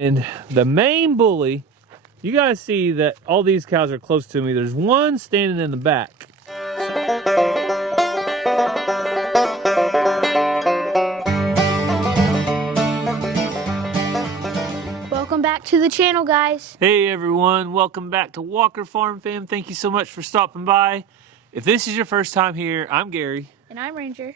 And the main bully, you guys see that all these cows are close to me. There's one standing in the back. Welcome back to the channel, guys. Hey everyone, welcome back to Walker Farm Fam. Thank you so much for stopping by. If this is your first time here, I'm Gary. And I'm Ranger.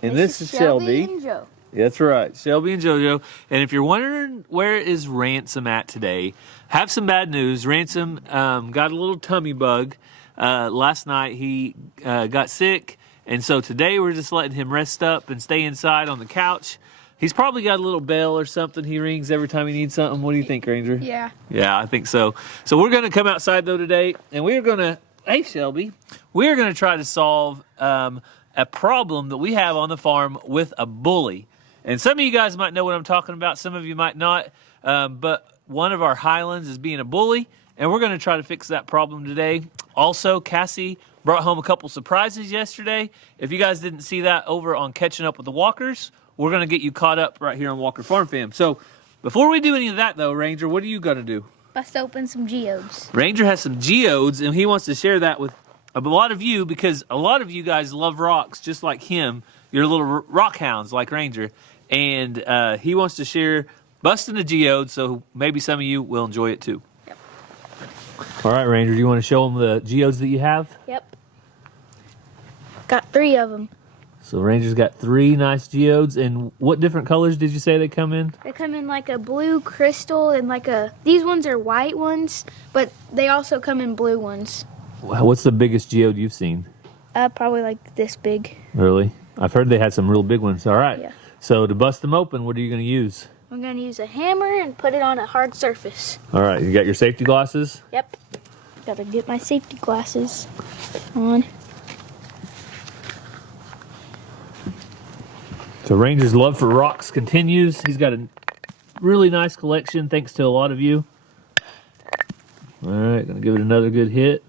And this is Shelby. And Joe. That's right, Shelby and JoJo. And if you're wondering where is Ransom at today, have some bad news. Ransom got a little tummy bug. Last night he got sick, and so today we're just letting him rest up and stay inside on the couch. He's probably got a little bell or something he rings every time he needs something. What do you think, Ranger? Yeah. Yeah, I think so. So we're going to come outside, though, today, and we're going to, hey, Shelby, we're going to try to solve a problem that we have on the farm with a bully. And some of you guys might know what I'm talking about. Some of you might not. But one of our Highlands is being a bully, and we're going to try to fix that problem today. Also, Cassie brought home a couple surprises yesterday. If you guys didn't see that over on Catching Up with the Walkers, we're going to get you caught up right here on Walker Farm Fam. So before we do any of that, though, Ranger, what are you going to do? Bust open some geodes. Ranger has some geodes, and he wants to share that with a lot of you because a lot of you guys love rocks just like him. You're little rock hounds like Ranger. And he wants to share busting a geode, so maybe some of you will enjoy it too. Yep. All right, Ranger, do you want to show them the geodes that you have? Yep. Got 3 of them. So Ranger's got 3 nice geodes. And what different colors did you say they come in? They come in like a blue crystal and like a... These ones are white ones, but they also come in blue ones. What's the biggest geode you've seen? Probably like this big. Really? I've heard they had some real big ones. All right. Yeah. So to bust them open, what are you going to use? I'm going to use a hammer and put it on a hard surface. All right. You got your safety glasses? Yep. Got to get my safety glasses on. So Ranger's love for rocks continues. He's got a really nice collection thanks to a lot of you. All right. Going to give it another good hit.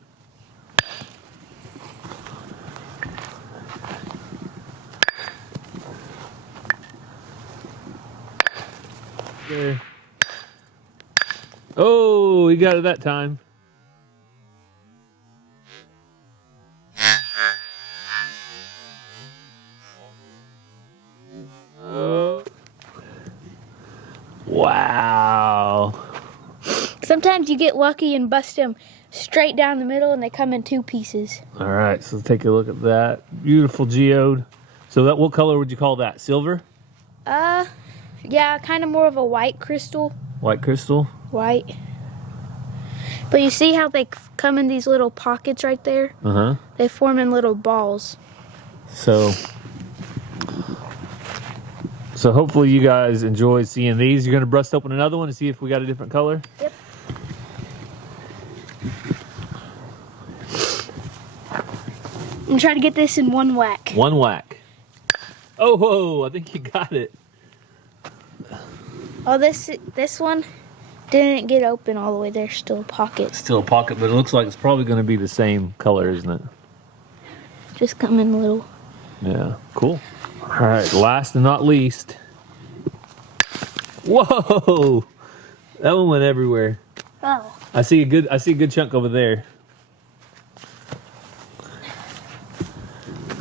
There. Oh, he got it that time. Wow. Sometimes you get lucky and bust them straight down the middle and they come in 2 pieces. All right, so take a look at that. Beautiful geode. So that, what color would you call that? Silver? Yeah, kind of more of a white crystal. White crystal? White. But you see how they come in these little pockets right there? Uh-huh. They form in little balls. So hopefully you guys enjoy seeing these. You're going to bust open another one to see if we got a different color? Yep. I'm going to try to get this in one whack. One whack. Oh, whoa, I think you got it. Oh, this one didn't get open all the way. There's still a pocket. Still a pocket, but it looks like it's probably going to be the same color, isn't it? Just come in a little. Yeah, cool. All right, last and not least. Whoa! That one went everywhere. Oh. I see a good chunk over there.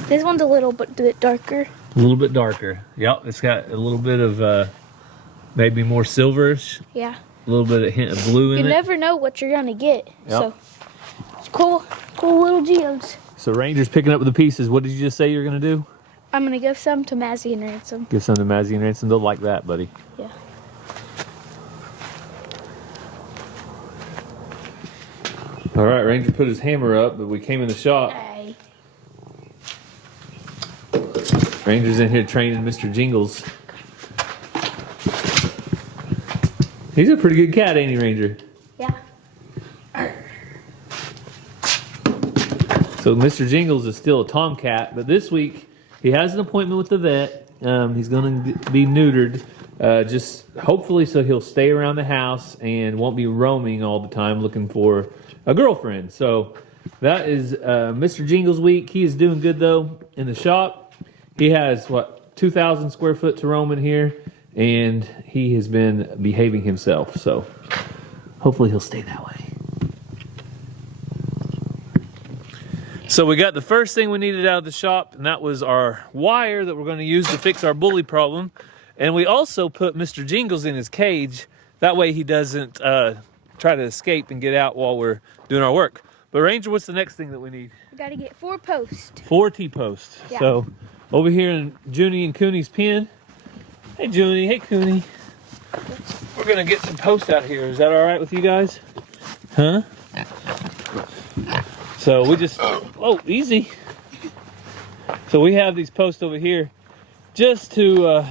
This one's a little bit darker. A little bit darker. Yep, it's got a little bit of maybe more silverish. Yeah. A little bit of hint of blue in it. You never know what you're gonna get. Yep. So it's cool little geodes. So Ranger's picking up the pieces. What did you just say you're gonna do? I'm gonna give some to Mazzy and Ransom. Give some to Mazzy and Ransom. They'll like that, buddy. Yeah. All right, Ranger put his hammer up, but we came in the shop. Hey. Ranger's in here training Mr. Jingles. He's a pretty good cat, ain't he, Ranger? Yeah. So Mr. Jingles is still a tomcat, but this week he has an appointment with the vet. He's going to be neutered, just hopefully so he'll stay around the house and won't be roaming all the time looking for a girlfriend. So that is Mr. Jingles week. He is doing good, though, in the shop. He has, 2,000 square foot to roam in here. and he has been behaving himself. So hopefully he'll stay that way. So we got the first thing we needed out of the shop, and that was our wire that we're going to use to fix our bully problem. And we also put Mr. Jingles in his cage. That way he doesn't try to escape and get out while we're doing our work. But Ranger, what's the next thing that we need? We gotta get 4 posts. 4 T-posts. Yeah. So over here in Junie and Cooney's pen. Hey Junie, hey Cooney. We're going to get some posts out here. Is that all right with you guys? Huh? So we just, oh, easy. So we have these posts over here just to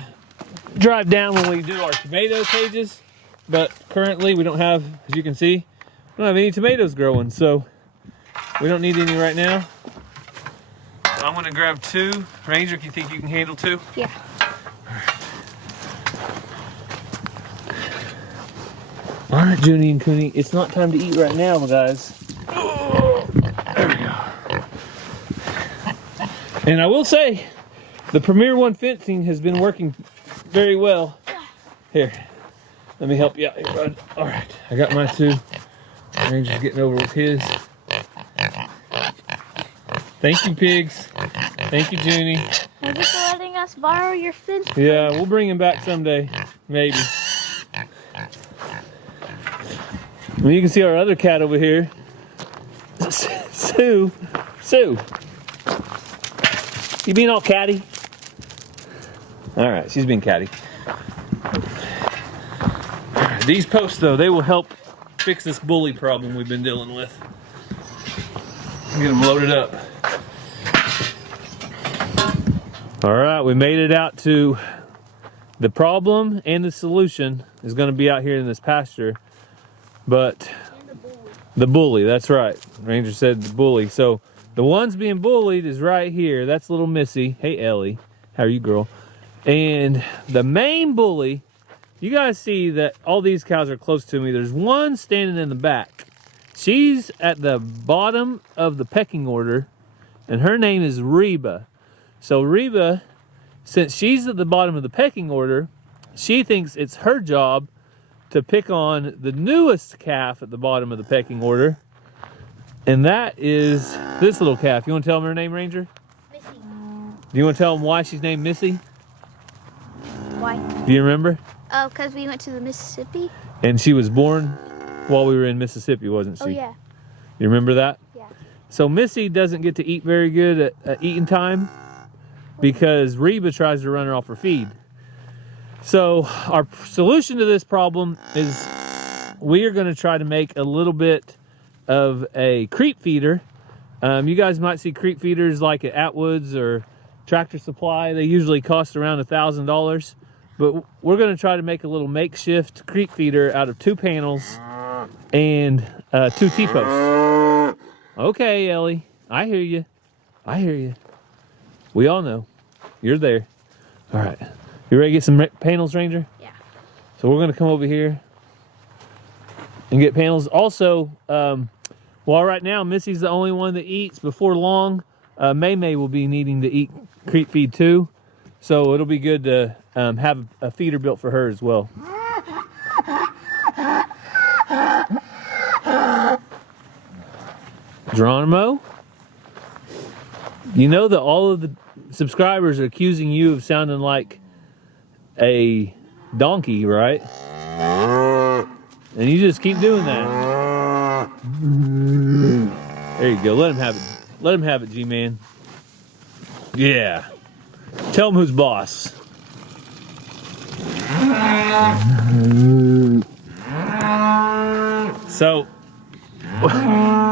drive down when we do our tomato cages. But currently we don't have, as you can see, we don't have any tomatoes growing. So we don't need any right now. I'm going to grab 2. Ranger, do you think you can handle 2? Yeah. All right, Junie and Cooney, it's not time to eat right now, guys. There we go. And I will say, the Premier One fencing has been working very well. Here, let me help you out here, bud. All right, I got mine too. Ranger's getting over with his. Thank you, pigs. Thank you, Junie. Thank you for letting us borrow your fence. Yeah, we'll bring him back someday, maybe. Well, you can see our other cat over here. Sue. You being all catty? All right, she's being catty. These posts, though, they will help fix this bully problem we've been dealing with. Get them loaded up. All right, we made it out to the problem, and the solution is going to be out here in this pasture. But the bully, that's right. Ranger said the bully. So the ones being bullied is right here. That's little Missy. Hey, Ellie. How are you, girl? And the main bully, you guys see that all these cows are close to me. There's one standing in the back. She's at the bottom of the pecking order, and her name is Reba. So Reba, since she's at the bottom of the pecking order, she thinks it's her job to pick on the newest calf at the bottom of the pecking order. And that is this little calf. You want to tell them her name, Ranger? Missy. Do you want to tell them why she's named Missy? Why? Do you remember? Oh, because we went to the Mississippi. And she was born while we were in Mississippi, wasn't she? Oh, yeah. You remember that? Yeah. So Missy doesn't get to eat very good at eating time because Reba tries to run her off her feed. So our solution to this problem is we are going to try to make a little bit of a creep feeder. You guys might see creep feeders like at Atwood's or Tractor Supply. They usually cost around $1,000. But we're going to try to make a little makeshift creep feeder out of 2 panels and 2 T-posts. Okay, Ellie. I hear you. I hear you. We all know. You're there. All right. You ready to get some panels, Ranger? Yeah. So we're going to come over here and get panels. Also, well, right now, Missy's the only one that eats. Before long, May will be needing to eat creep feed too. So it'll be good to have a feeder built for her as well. Geronimo, you know that all of the subscribers are accusing you of sounding like a donkey, right? And you just keep doing that. There you go. Let him have it. Let him have it, G-Man. Yeah. Tell him who's boss. So,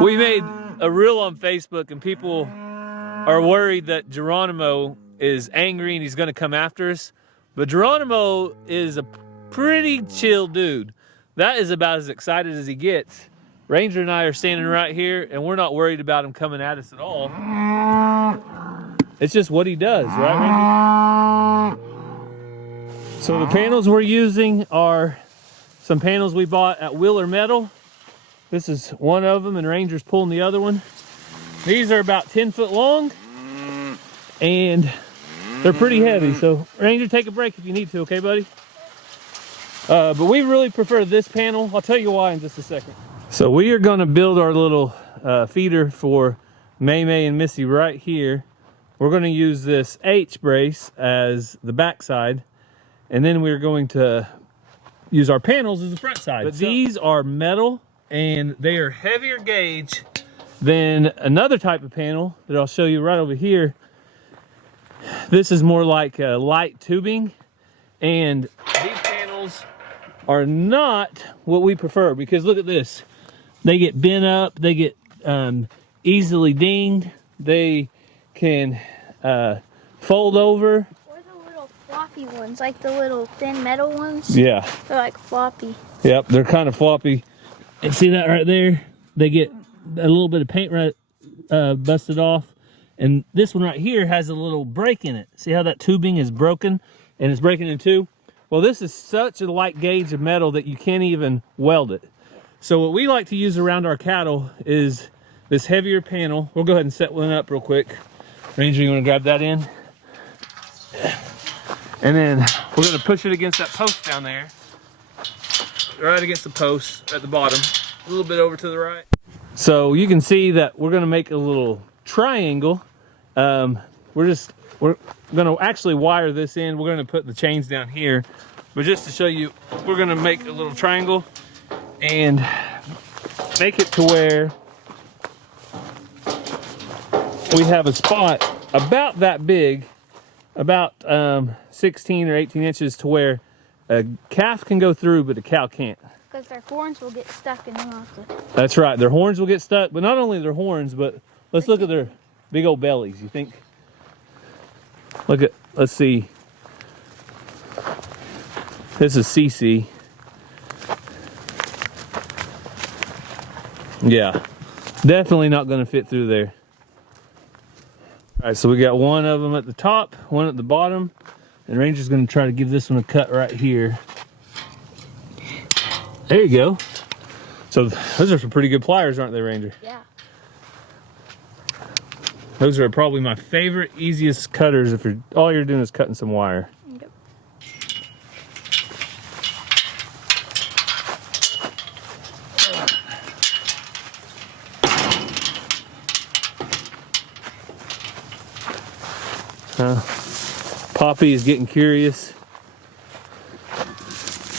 we made a reel on Facebook, and people are worried that Geronimo is angry and he's going to come after us. But Geronimo is a pretty chill dude. That is about as excited as he gets. Ranger and I are standing right here, and we're not worried about him coming at us at all. It's just what he does, right, Ranger? So the panels we're using are some panels we bought at Wheeler Metal. This is one of them, and Ranger's pulling the other one. These are about 10 foot long, and they're pretty heavy. So Ranger, take a break if you need to, okay, buddy? But we really prefer this panel. I'll tell you why in just a second. So we are going to build our little feeder for May May and Missy right here. We're going to use this H brace as the back side, and then we're going to use our panels as the front side. But these are metal, and they are heavier gauge than another type of panel that I'll show you right over here. This is more like a light tubing, and these panels are not what we prefer, because look at this. They get bent up, they get easily dinged, they can fold over. Or the little floppy ones, like the little thin metal ones. Yeah. They're like floppy. Yep, they're kind of floppy. And see that right there? They get a little bit of paint busted off. And this one right here has a little break in it. See how that tubing is broken and it's breaking in two? Well, this is such a light gauge of metal that you can't even weld it. So what we like to use around our cattle is this heavier panel. We'll go ahead and set one up real quick. Ranger, you want to grab that in? And then we're going to push it against that post down there. Right against the post at the bottom. A little bit over to the right. So you can see that we're going to make a little triangle. We're going to actually wire this in. We're going to put the chains down here. But just to show you, we're going to make a little triangle and make it to where we have a spot about that big, about 16 or 18 inches, to where a calf can go through, but a cow can't. Because their horns will get stuck and they'll have to... That's right, their horns will get stuck, but not only their horns, but let's look at their big old bellies, you think? Let's see. This is CC. Yeah, definitely not going to fit through there. All right, so we got one of them at the top, one at the bottom, and Ranger's going to try to give this one a cut right here. There you go. So those are some pretty good pliers, aren't they, Ranger? Yeah. Those are probably my favorite, easiest cutters if all you're doing is cutting some wire. Yep. Poppy is getting curious.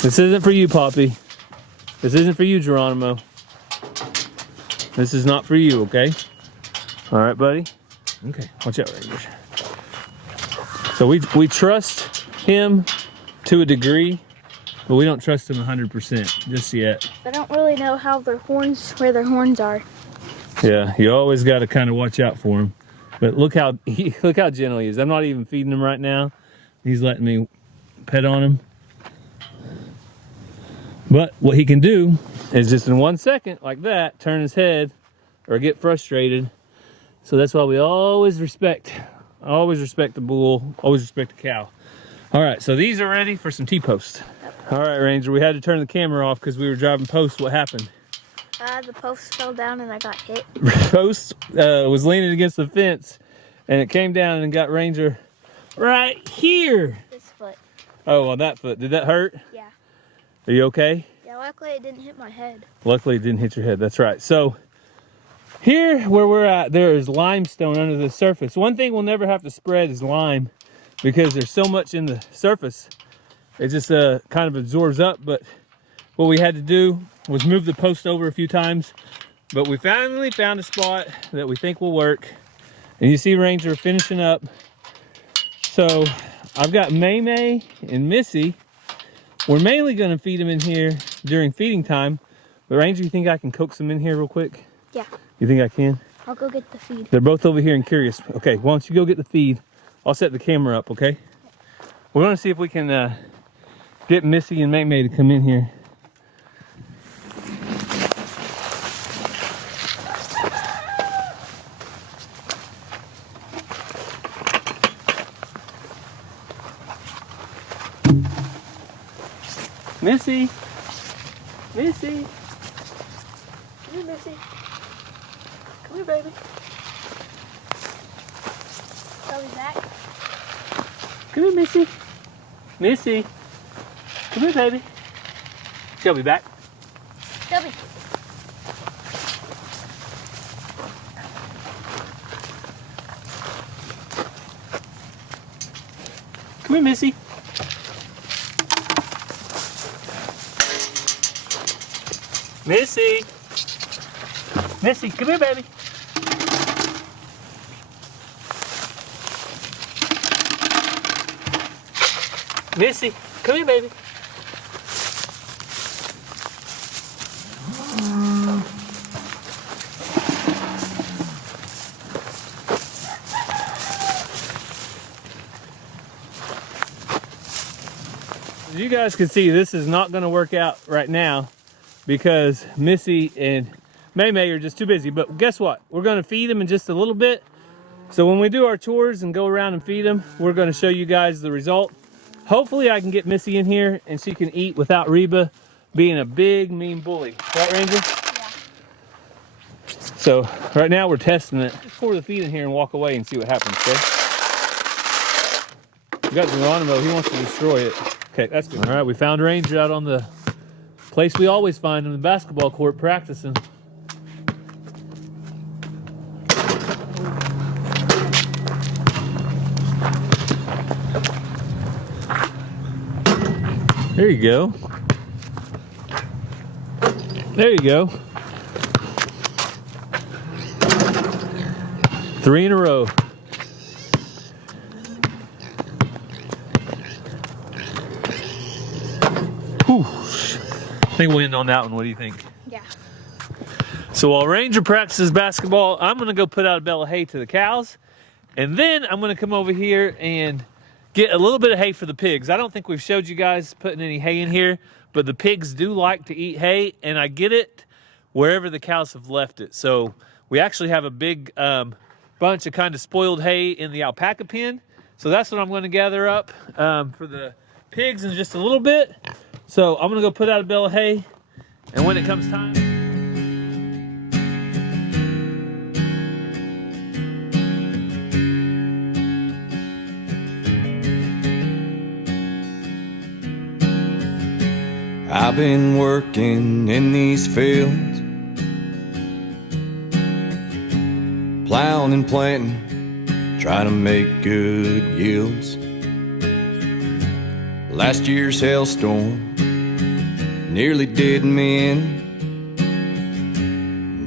This isn't for you, Poppy. This isn't for you, Geronimo. This is not for you, okay? All right, buddy? Okay, watch out, Rangers. So we trust him to a degree, but we don't trust him 100% just yet. I don't really know how where their horns are. Yeah, you always got to kind of watch out for him. But look how gentle he is. I'm not even feeding him right now. He's letting me pet on him. But what he can do is just in 1 second, like that, turn his head or get frustrated. So that's why we always respect the bull, always respect the cow. All right, so these are ready for some T-posts. All right, Ranger, we had to turn the camera off because we were driving post. What happened? The post fell down and I got hit. Post was leaning against the fence and it came down and got Ranger right here. This foot. Oh, on that foot. Did that hurt? Yeah. Are you okay? Yeah, luckily it didn't hit my head. Luckily it didn't hit your head. That's right. So here where we're at, there is limestone under the surface. One thing we'll never have to spread is lime because there's so much in the surface. It just kind of absorbs up. But what we had to do was move the post over a few times. But we finally found a spot that we think will work. And you see Ranger finishing up. So I've got May May and Missy. We're mainly going to feed them in here during feeding time. But Ranger, you think I can coax them in here real quick? Yeah. You think I can? I'll go get the feed. They're both over here and curious. Okay, why don't you go get the feed? I'll set the camera up, okay? We're going to see if we can get Missy and May May to come in here. Missy! Missy! Come here, Missy. Come here, baby. Belly back. Come here, Missy. Missy. Come here, baby. Shelby back. Shelby. Come here, Missy. Missy. Missy, come here, baby. Missy, come here, baby. As you guys can see, this is not going to work out right now because Missy and May are just too busy. But guess what? We're going to feed them in just a little bit. So when we do our chores and go around and feed them, we're going to show you guys the result. Hopefully I can get Missy in here and she can eat without Reba being a big, mean bully. Right, Ranger? Yeah. So right now we're testing it. Just pour the feed in here and walk away and see what happens, okay? We got Geronimo, he wants to destroy it. Okay, that's good. All right, we found Ranger out on the place we always find him, the basketball court, practicing. There you go. There you go. 3 in a row. Whew. I think we'll end on that one. What do you think? Yeah. So while Ranger practices basketball, I'm going to go put out a bale of hay to the cows. And then I'm going to come over here and get a little bit of hay for the pigs. I don't think we've showed you guys putting any hay in here, but the pigs do like to eat hay, and I get it wherever the cows have left it. So we actually have a big bunch of kind of spoiled hay in the alpaca pen. So that's what I'm going to gather up for the pigs in just a little bit. So I'm going to go put out a bale of hay, and when it comes time... I've been working in these fields, plowing and planting, trying to make good yields. Last year's hailstorm nearly did me in.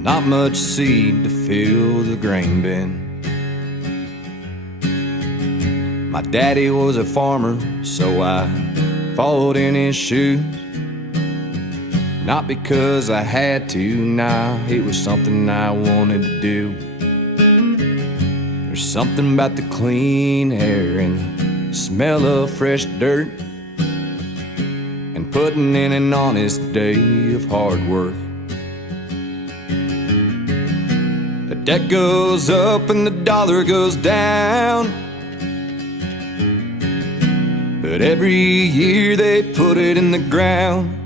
Not much seed to fill the grain bin. My daddy was a farmer, so I followed in his shoes. Not because I had to, nah, it was something I wanted to do. There's something about the clean air and the smell of fresh dirt, and putting in an honest day of hard work. The debt goes up and the dollar goes down, but every year they put it in the ground.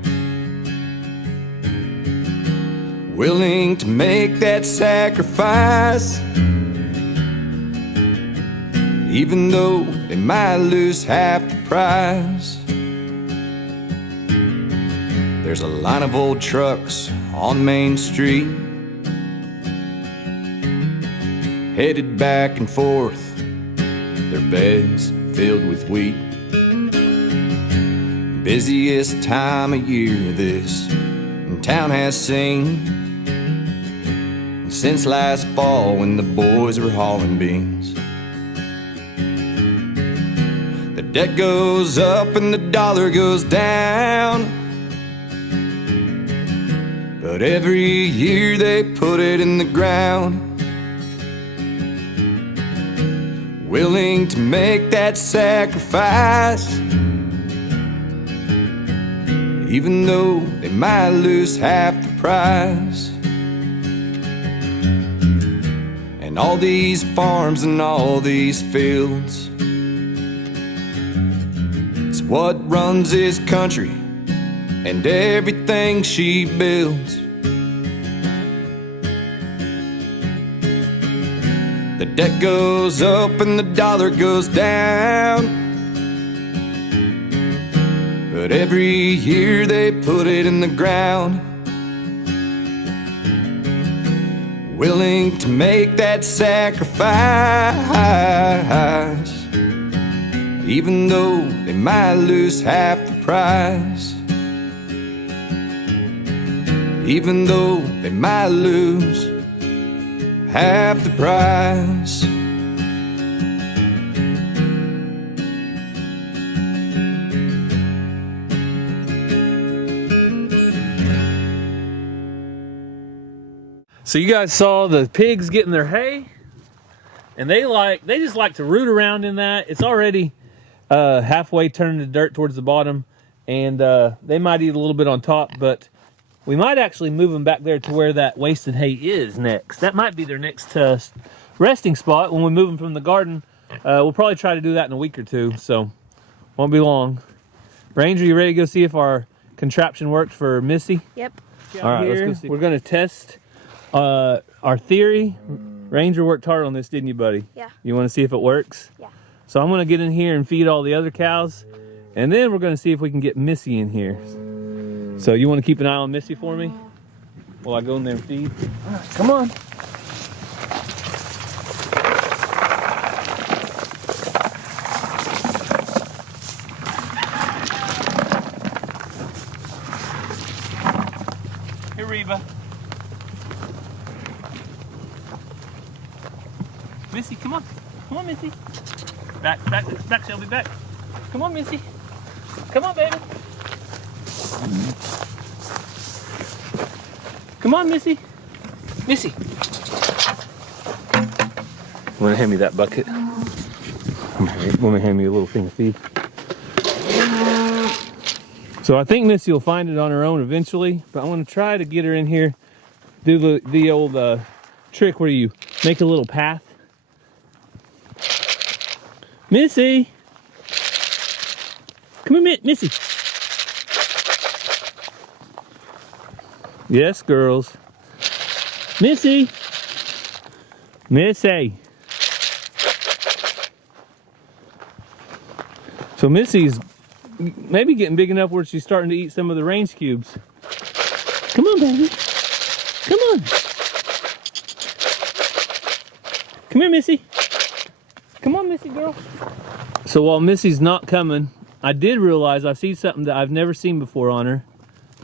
Willing to make that sacrifice, even though they might lose half the prize. There's a line of old trucks on Main Street, headed back and forth, their beds filled with wheat. Busiest time of year this town has seen since last fall when the boys were hauling beans. The debt goes up and the dollar goes down, but every year they put it in the ground. Willing to make that sacrifice, even though they might lose half the prize. And all these farms and all these fields, it's what runs this country and everything she builds. The debt goes up and the dollar goes down, but but every year they put it in the ground, willing to make that sacrifice, even though they might lose half the price, even though they might lose half the price. So you guys saw the pigs getting their hay, and they just like to root around in that. It's already halfway turned to dirt towards the bottom, and they might eat a little bit on top, but we might actually move them back there to where that wasted hay is next. That might be their next resting spot when we move them from the garden. We'll probably try to do that in a week or two, so won't be long. Ranger, you ready to go see if our contraption worked for Missy? Yep. All right, let's go see. We're going to test our theory. Ranger worked hard on this, didn't you, buddy? Yeah. You want to see if it works? Yeah. So I'm going to get in here and feed all the other cows, and then we're going to see if we can get Missy in here. So you want to keep an eye on Missy for me while I go in there and feed? All right, come on. Here, Reba. Missy, come on. Come on, Missy. Back, Shelby, back. Come on, Missy. Come on, baby. Come on, Missy. Missy. Want to hand me that bucket? Want to hand me a little thing of feed? So I think Missy will find it on her own eventually, but I want to try to get her in here, do the old trick where you make a little path. Missy! Come here, Missy. Yes, girls. Missy! Missy! So Missy's maybe getting big enough where she's starting to eat some of the range cubes. Come on, baby. Come on. Come here, Missy. Come on, Missy girl. So while Missy's not coming, I did realize I see something that I've never seen before on her.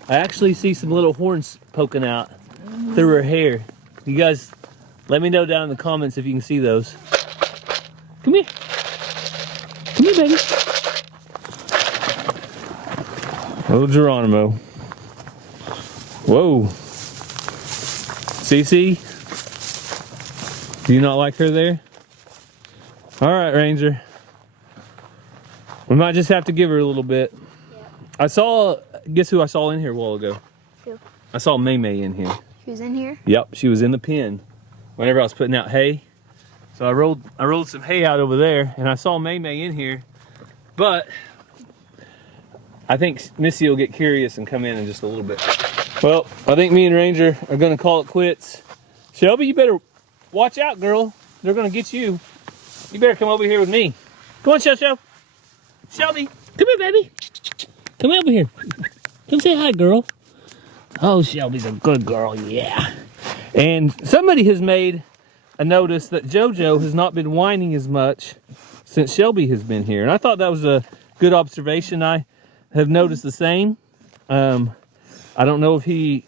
I actually see some little horns poking out through her hair. You guys, let me know down in the comments if you can see those. Come here. Come here, baby. Little Geronimo. Whoa. Cece? Do you not like her there? All right, Ranger. We might just have to give her a little bit. Yep. Guess who I saw in here a while ago? Who? I saw May May in here. She was in here? Yep, she was in the pen whenever I was putting out hay. So I rolled some hay out over there, and I saw May May in here. But I think Missy will get curious and come in just a little bit. Well, I think me and Ranger are going to call it quits. Shelby, you better watch out, girl. They're going to get you. You better come over here with me. Come on, Shelby. Shelby, come here, baby. Come over here. Come say hi, girl. Oh, Shelby's a good girl, yeah. And somebody has made a notice that JoJo has not been whining as much since Shelby has been here. And I thought that was a good observation. I have noticed the same. I don't know if he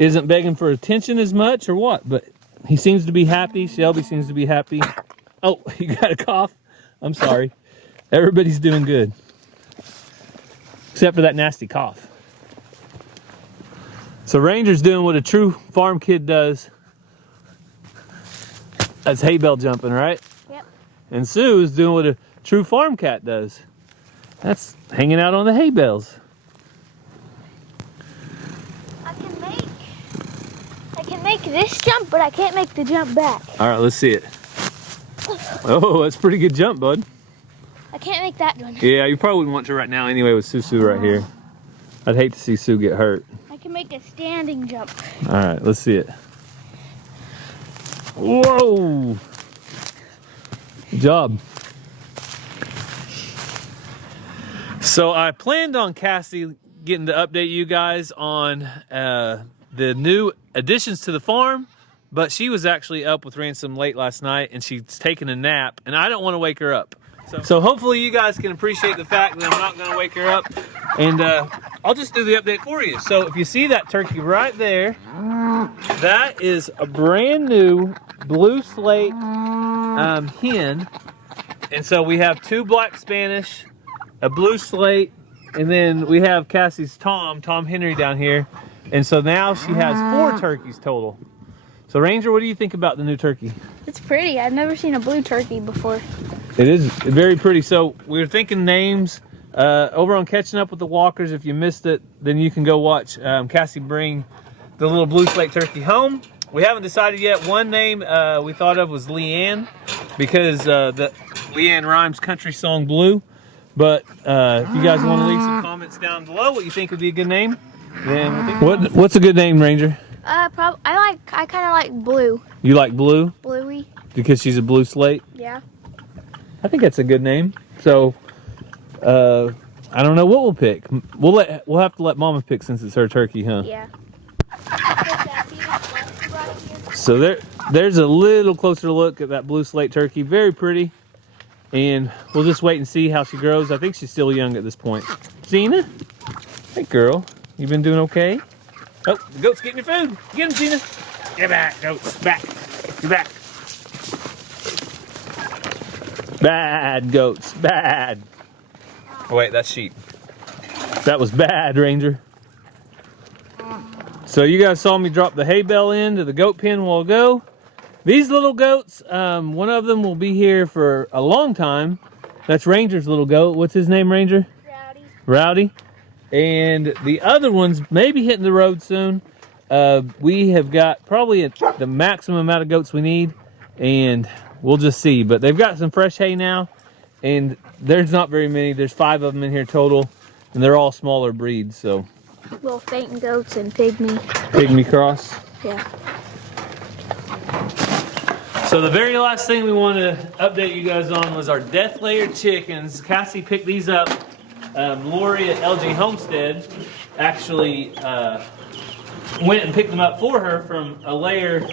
isn't begging for attention as much or what, but he seems to be happy. Shelby seems to be happy. Oh, you got a cough? I'm sorry. Everybody's doing good. Except for that nasty cough. So Ranger's doing what a true farm kid does. That's hay bale jumping, right? Yep. And Sue's doing what a true farm cat does. That's hanging out on the hay bales. I can make this jump, but I can't make the jump back. All right, let's see it. Oh, that's a pretty good jump, bud. I can't make that one. Yeah, you probably wouldn't want to right now anyway with Susu right here. I'd hate to see Sue get hurt. I can make a standing jump. All right, let's see it. Whoa! Good job. So I planned on Cassie getting to update you guys on the new additions to the farm, but she was actually up with Ransom late last night and she's taking a nap and I don't want to wake her up. So hopefully you guys can appreciate the fact that I'm not going to wake her up, and I'll just do the update for you. So if you see that turkey right there, that is a brand new blue slate hen. And so we have 2 black Spanish, a blue slate, and then we have Cassie's Tom Henry down here. And so now she has 4 turkeys total. So Ranger, what do you think about the new turkey? It's pretty. I've never seen a blue turkey before. It is very pretty. So we were thinking names over on Catching Up with the Walkers. If you missed it, then you can go watch Cassie bring the little blue slate turkey home. We haven't decided yet. One name we thought of was Leanne, because the Leanne rhymes country song blue. But if you guys want to leave some comments down below what you think would be a good name, then what's a good name, Ranger? I kind of like blue. You like blue? Bluey. Because she's a blue slate? Yeah. I think that's a good name. So I don't know what we'll pick. We'll have to let Mama pick since it's her turkey, huh? Yeah. So there's a little closer look at that blue slate turkey. Very pretty. And we'll just wait and see how she grows. I think she's still young at this point. Gina? Hey girl, you been doing okay? Oh, the goat's getting your food. Get him, Gina. Get back, goats. Back. Get back. Bad goats. Bad. Oh, wait, that's sheep. That was bad, Ranger. So you guys saw me drop the hay bale into the goat pen a while ago. These little goats, one of them will be here for a long time. That's Ranger's little goat. What's his name, Ranger? Rowdy. Rowdy. And the other one's maybe hitting the road soon. We have got probably the maximum amount of goats we need, and we'll just see. But they've got some fresh hay now, and there's not very many. There's 5 of them in here total, and they're all smaller breeds. So Little fainting goats and pygmy. Pygmy cross. Yeah. So the very last thing we want to update you guys on was our death layer chickens. Cassie picked these up. Lori at LG Homestead actually went and picked them up for her from a layer,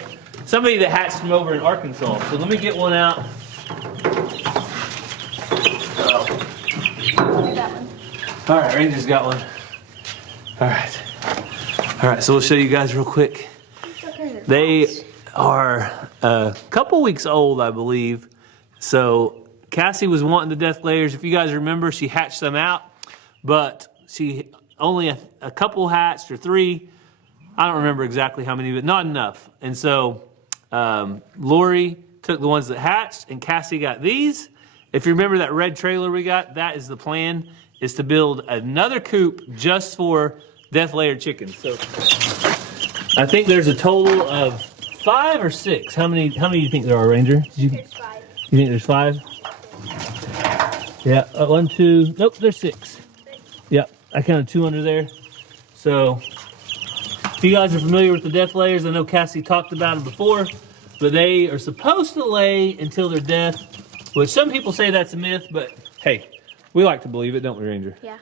somebody that hatched them over in Arkansas. So let me get one out. All right, Ranger's got one. All right, so we'll show you guys real quick. They are a couple weeks old, I believe. So Cassie was wanting the death layers. If you guys remember, she hatched them out, but she only a couple hatched, or 3. I don't remember exactly how many, but not enough. And so Lori took the ones that hatched, and Cassie got these. If you remember that red trailer we got, that is the plan, is to build another coop just for death layer chickens. So I think there's a total of 5 or 6. How many do you think there are, Ranger? There's 5. You think there's 5? Yeah, 1, 2, nope, there's 6. Yep, I counted 2 under there. So if you guys are familiar with the death layers, I know Cassie talked about them before, but they are supposed to lay until their death, which some people say that's a myth, but hey, we like to believe it, don't we, Ranger? Yeah.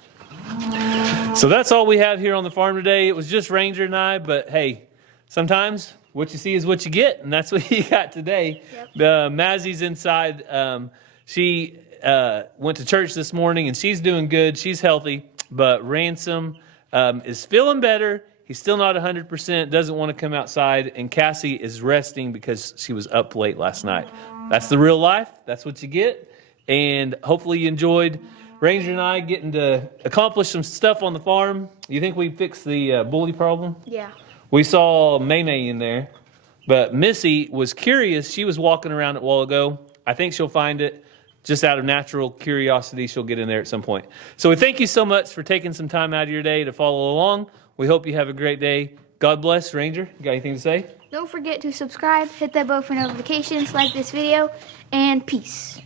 So that's all we have here on the farm today. It was just Ranger and I, but hey, sometimes what you see is what you get, and that's what you got today. Yep. Mazzie's inside. She went to church this morning, and she's doing good. She's healthy, but Ransom is feeling better. He's still not 100%, doesn't want to come outside, and Cassie is resting because she was up late last night. That's the real life. That's what you get, and hopefully you enjoyed Ranger and I getting to accomplish some stuff on the farm. You think we fixed the bully problem? Yeah. We saw May in there, but Missy was curious. She was walking around a while ago. I think she'll find it. Just out of natural curiosity, she'll get in there at some point. So we thank you so much for taking some time out of your day to follow along. We hope you have a great day. God bless. Ranger, you got anything to say? Don't forget to subscribe, hit that bell for notifications, like this video, and peace.